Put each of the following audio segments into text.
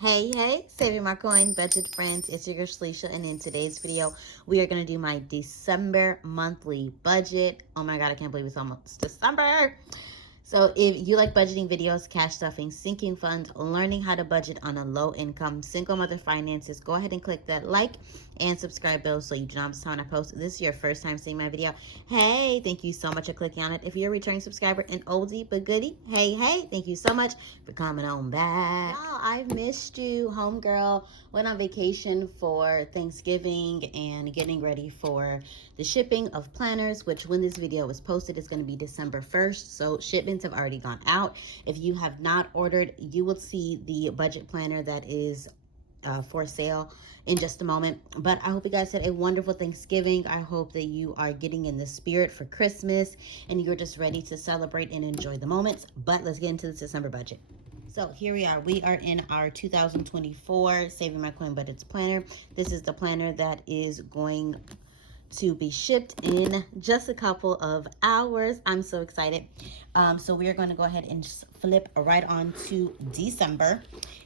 Hey, saving my coin budget friends, it's your girl Shalisha, and in today's video we are going to do my December monthly budget. Oh my god, I can't believe it's almost December. So if you like budgeting videos, cash stuffing, sinking funds, learning how to budget on a low income, single mother finances, go ahead and click that like and subscribe bell so you do not miss time when I post. If this is your first time seeing my video, hey, thank you so much for clicking on it. If you're a returning subscriber and oldie but goodie, hey, thank you so much for coming on back. Y'all, I've missed you. Homegirl went on vacation for Thanksgiving and getting ready for the shipping of planners, which when this video was posted is going to be December 1st. So shipments have already gone out. If you have not ordered, you will see the budget planner that is for sale in just a moment. But I hope you guys had a wonderful Thanksgiving. I hope that you are getting in the spirit for Christmas and you're just ready to celebrate and enjoy the moments. But let's get into this December budget. So here we are. We are in our 2024 Saving My Coin Budgets planner. This is the planner that is going to be shipped in just a couple of hours. I'm so excited. So we are going to go ahead and just flip right on to December,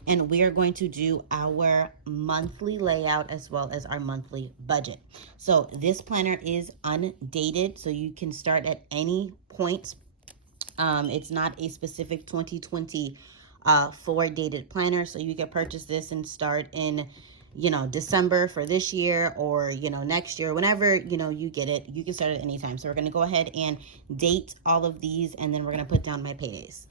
and we are going to do our monthly layout as well as our monthly budget. So this planner is undated, so you can start at any point. It's not a specific 2024 dated planner, so you can purchase this and start in December for this year, or next year, whenever you get it. You can start at any time. So we're going to go ahead and date all of these, and then we're going to put down my paydays.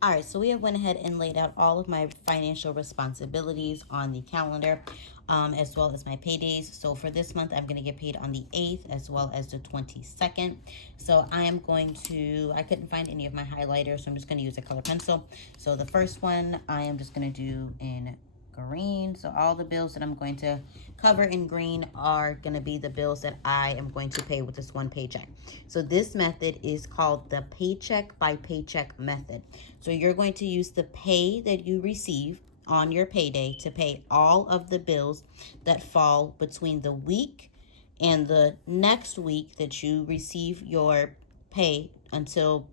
All right, so we have went ahead and laid out all of my financial responsibilities on the calendar, as well as my paydays. So for this month, I'm going to get paid on the 8th as well as the 22nd. So I am going to, I couldn't find any of my highlighters, so I'm just going to use a color pencil. So the first one I am just going to do in green. So all the bills that I'm going to cover in green are going to be the bills that I am going to pay with this one paycheck. So this method is called the paycheck by paycheck method. So you're going to use the pay that you receive on your payday to pay all of the bills that fall between the week and the next week that you receive your pay until.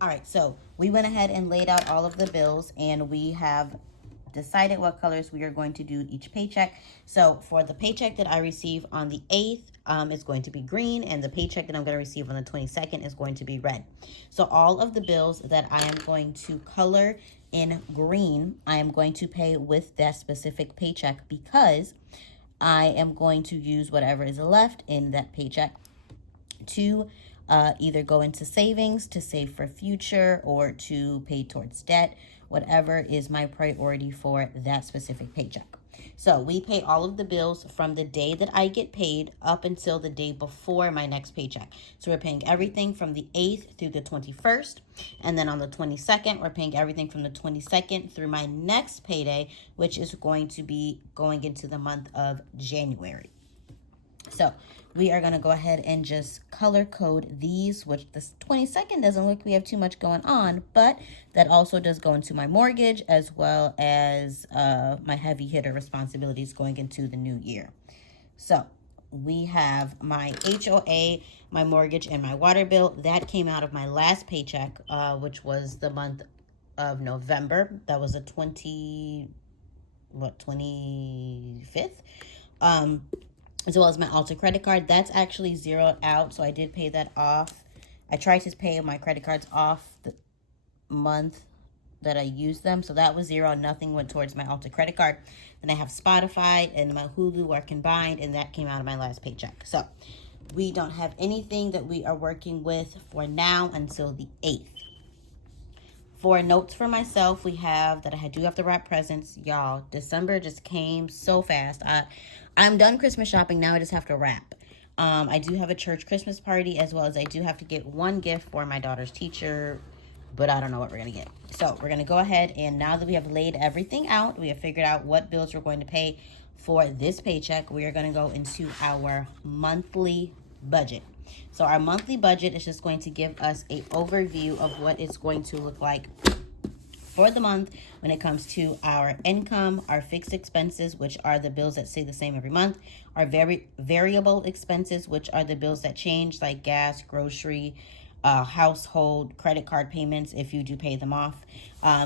All right, so we went ahead and laid out all of the bills, and we have decided what colors we are going to do each paycheck. So for the paycheck that I receive on the 8th, is going to be green, and the paycheck that I'm going to receive on the 22nd is going to be red. So all of the bills that I am going to color in green, I am going to pay with that specific paycheck, because I am going to use whatever is left in that paycheck to either go into savings to save for future, or to pay towards debt, whatever is my priority for that specific paycheck. So we pay all of the bills from the day that I get paid up until the day before my next paycheck. So we're paying everything from the 8th through the 21st. And then on the 22nd, we're paying everything from the 22nd through my next payday, which is going to be going into the month of January. So we are going to go ahead and just color code these, which the 22nd doesn't look we have too much going on, but that also does go into my mortgage, as well as my heavy hitter responsibilities going into the new year. So we have my HOA, my mortgage, and my water bill. That came out of my last paycheck, which was the month of November. That was the 25th. As well as my Ulta credit card. That's actually zeroed out, so I did pay that off. I tried to pay my credit cards off the month that I used them, so that was zero. Nothing went towards my Ulta credit card. Then I have Spotify and my Hulu are combined, and that came out of my last paycheck. So we don't have anything that we are working with for now until the 8th. For notes for myself, we have that I do have to wrap presents. Y'all, December just came so fast. I'm done Christmas shopping. Now I just have to wrap. I do have a church Christmas party, as well as I do have to get one gift for my daughter's teacher, but I don't know what we're going to get. So we're going to go ahead, and now that we have laid everything out, we have figured out what bills we're going to pay for this paycheck, we are going to go into our monthly budget. So our monthly budget is just going to give us an overview of what it's going to look like for the month, when it comes to our income, our fixed expenses, which are the bills that stay the same every month, our variable expenses, which are the bills that change, like gas, grocery, household, credit card payments, if you do pay them off,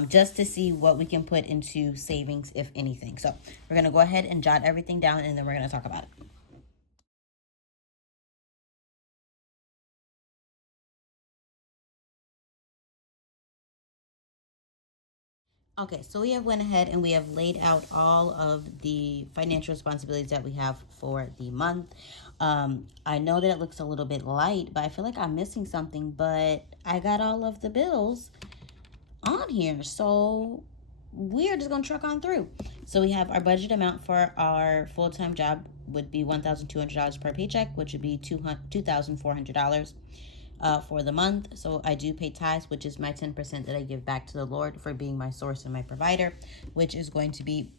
just to see what we can put into savings, if anything. So we're going to go ahead and jot everything down, and then we're going to talk about it. Okay, so we have went ahead and we have laid out all of the financial responsibilities that we have for the month. I know that it looks a little bit light, but I feel like I'm missing something, but I got all of the bills on here. So we're just going to truck on through. So we have our budget amount for our full-time job would be $1,200 per paycheck, which would be $2,400. For the month. So I do pay tithes, which is my 10% that I give back to the Lord for being my source and my provider, which is going to be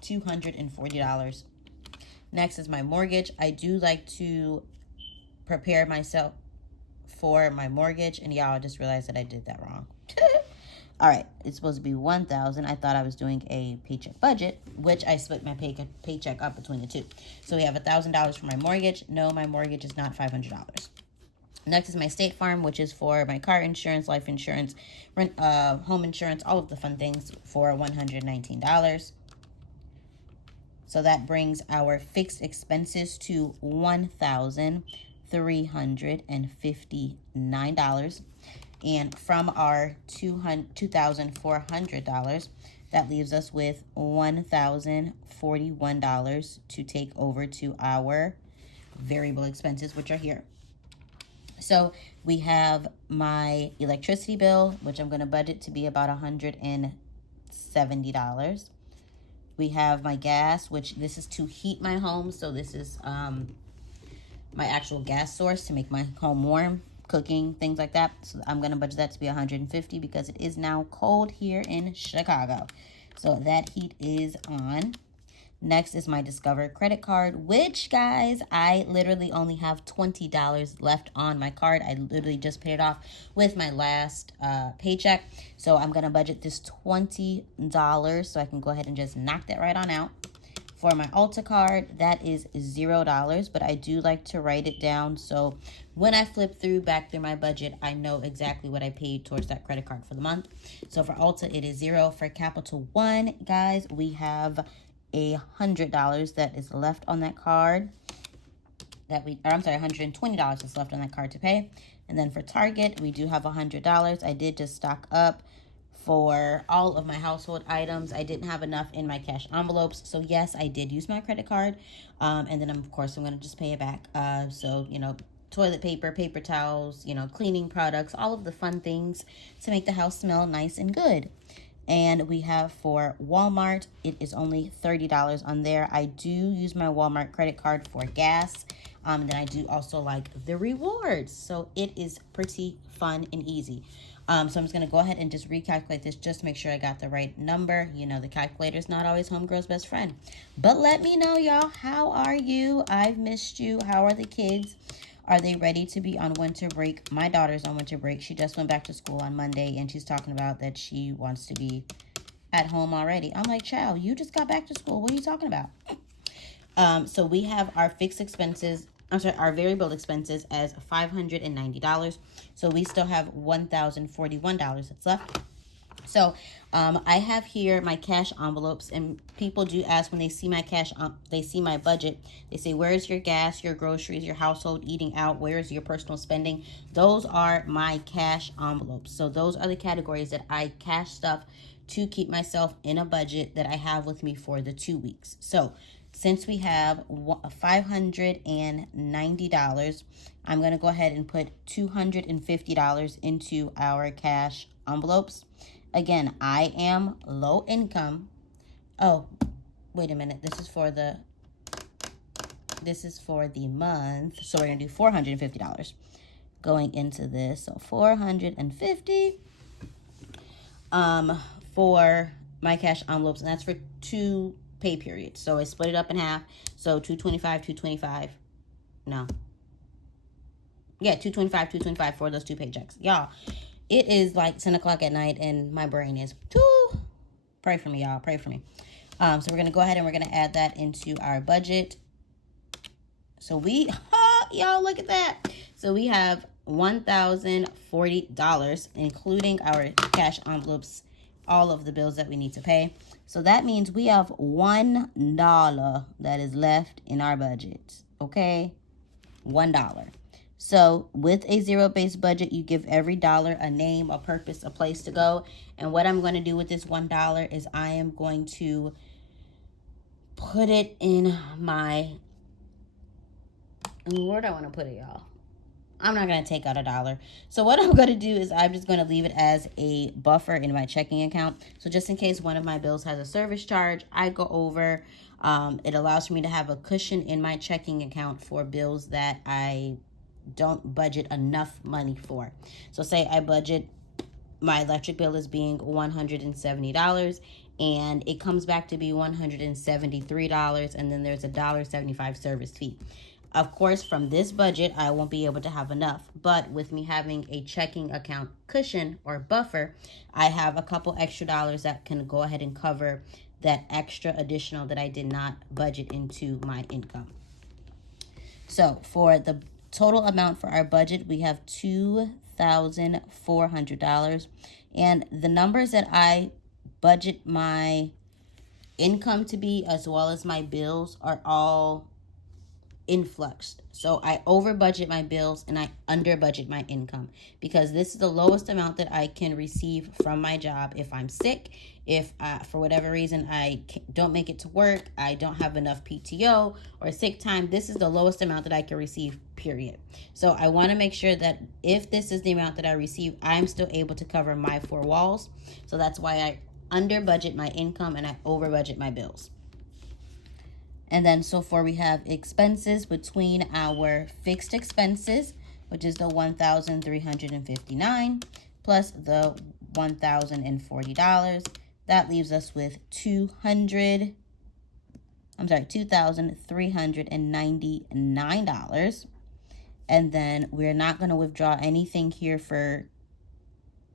$240. Next is my mortgage. I do like to prepare myself for my mortgage, and y'all, I just realized that I did that wrong. All right, it's supposed to be $1,000. I thought I was doing a paycheck budget, which I split my paycheck up between the two. So we have $1,000 for my mortgage. No, my mortgage is not $500. Next is my State Farm, which is for my car insurance, life insurance, rent, home insurance, all of the fun things for $119. So that brings our fixed expenses to $1,359. And from our $2,400, that leaves us with $1,041 to take over to our variable expenses, which are here. So we have my electricity bill, which I'm going to budget to be about $170. We have my gas, which this is to heat my home. So this is my actual gas source to make my home warm, cooking, things like that. So I'm going to budget that to be $150 because it is now cold here in Chicago. So that heat is on. Next is my Discover credit card, which, guys, I literally only have $20 left on my card. I literally just paid it off with my last paycheck. So I'm going to budget this $20 so I can go ahead and just knock that right on out. For my Ulta card, that is $0, but I do like to write it down. So when I flip back through my budget, I know exactly what I paid towards that credit card for the month. So for Ulta, it is $0. For Capital One, guys, we have $100 that is left on that card $120 is left on that card to pay. And then for Target, we do have $100. I did just stock up for all of my household items. I didn't have enough in my cash envelopes, so yes, I did use my credit card. And then of course I'm going to just pay it back. So toilet paper, paper towels, cleaning products, all of the fun things to make the house smell nice and good. And we have for Walmart, it is only $30 on there. I do use my Walmart credit card for gas. And then I do also like the rewards. So it is pretty fun and easy. So I'm just going to go ahead and just recalculate this just to make sure I got the right number. The calculator is not always homegirl's best friend. But let me know, y'all. How are you? I've missed you. How are the kids? Are they ready to be on winter break? My daughter's on winter break. She just went back to school on Monday, and she's talking about that she wants to be at home already. I'm like, child, you just got back to school. What are you talking about? So we have our fixed expenses, our variable expenses as $590. So we still have $1,041 that's left. So I have here my cash envelopes, and people do ask when they see my they see my budget, they say, where's your gas, your groceries, your household eating out, where's your personal spending? Those are my cash envelopes. So those are the categories that I cash stuff to keep myself in a budget that I have with me for the 2 weeks. So since we have $590, I'm going to go ahead and put $250 into our cash envelopes. Again, I am low income. Oh, wait a minute. This is for the month. So we're going to do $450 going into this. So $450 for my cash envelopes, and that's for 2 pay periods. So I split it up in half. So $225 for those 2 paychecks. Y'all, it is like 10 o'clock at night and my brain is too. Pray for me, y'all. Pray for me. So we're going to go ahead and we're going to add that into our budget. So we, y'all, look at that. So we have $1,040, including our cash envelopes, all of the bills that we need to pay. So that means we have $1 that is left in our budget. Okay? $1. So with a zero-based budget, you give every dollar a name, a purpose, a place to go. And what I'm going to do with this $1 is I am going to put it in my, where do I want to put it, y'all? I'm not going to take out $1. So what I'm going to do is I'm just going to leave it as a buffer in my checking account. So just in case one of my bills has a service charge, I go over. It allows for me to have a cushion in my checking account for bills that I don't budget enough money for. So say I budget, my electric bill is being $170 and it comes back to be $173, and then there's a $1.75 service fee. Of course, from this budget, I won't be able to have enough. But with me having a checking account cushion or buffer, I have a couple extra dollars that can go ahead and cover that extra additional that I did not budget into my income. So for the total amount for our budget, we have $2,400. And the numbers that I budget my income to be, as well as my bills, are all influxed. So I over budget my bills and I under budget my income, because this is the lowest amount that I can receive from my job if I'm sick, if for whatever reason I don't make it to work, I don't have enough PTO or sick time. This is the lowest amount that I can receive, period. So I want to make sure that if this is the amount that I receive, I'm still able to cover my four walls. So that's why I under budget my income and I over budget my bills. And then so far we have expenses between our fixed expenses, which is the $1,359 plus the $1,040. That leaves us with $2,399. And then we're not going to withdraw anything here for,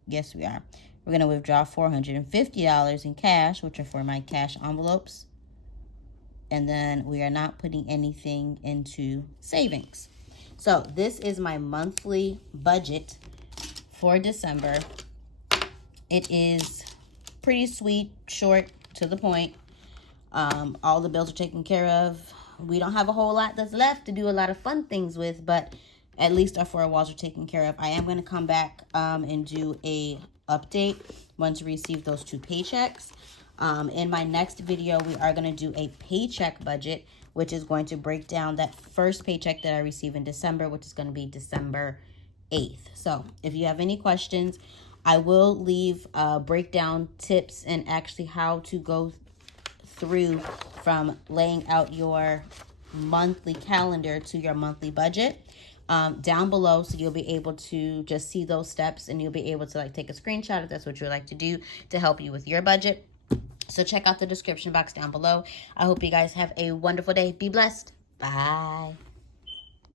yes we are. We're going to withdraw $450 in cash, which are for my cash envelopes. And then we are not putting anything into savings. So this is my monthly budget for December. It is pretty sweet, short, to the point. All the bills are taken care of. We don't have a whole lot that's left to do a lot of fun things with, but at least our four walls are taken care of. I am going to come back and do a update once we receive those 2 paychecks. In my next video, we are going to do a paycheck budget, which is going to break down that first paycheck that I receive in December, which is going to be December 8th. So if you have any questions, I will leave breakdown tips and actually how to go through from laying out your monthly calendar to your monthly budget down below, so you'll be able to just see those steps and you'll be able to take a screenshot if that's what you would like to do to help you with your budget. So check out the description box down below. I hope you guys have a wonderful day. Be blessed. Bye.